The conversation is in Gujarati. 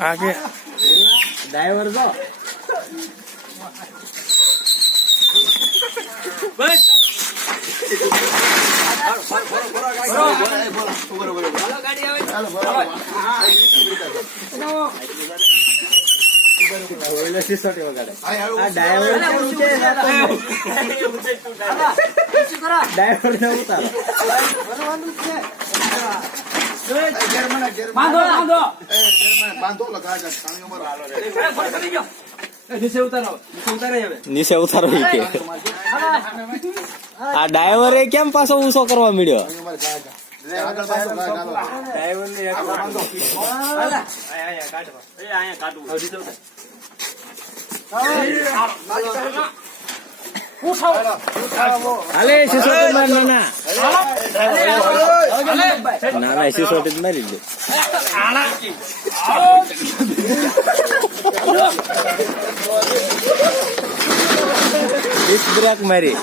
આગે ડ્રાઈવર જો બસ સિસોટી વગાડે આ ડ્રાઈવર ડ્રાઈવર ને ઉતારો નીચે ઉતારો કે આ ડ્રાઈવરે કેમ પાછો ઊંચો કરવા મળ્યો હાલે સિસોટી માર ના સિસોટી જ મારી દે ડિસ્ક બ્રેક મારી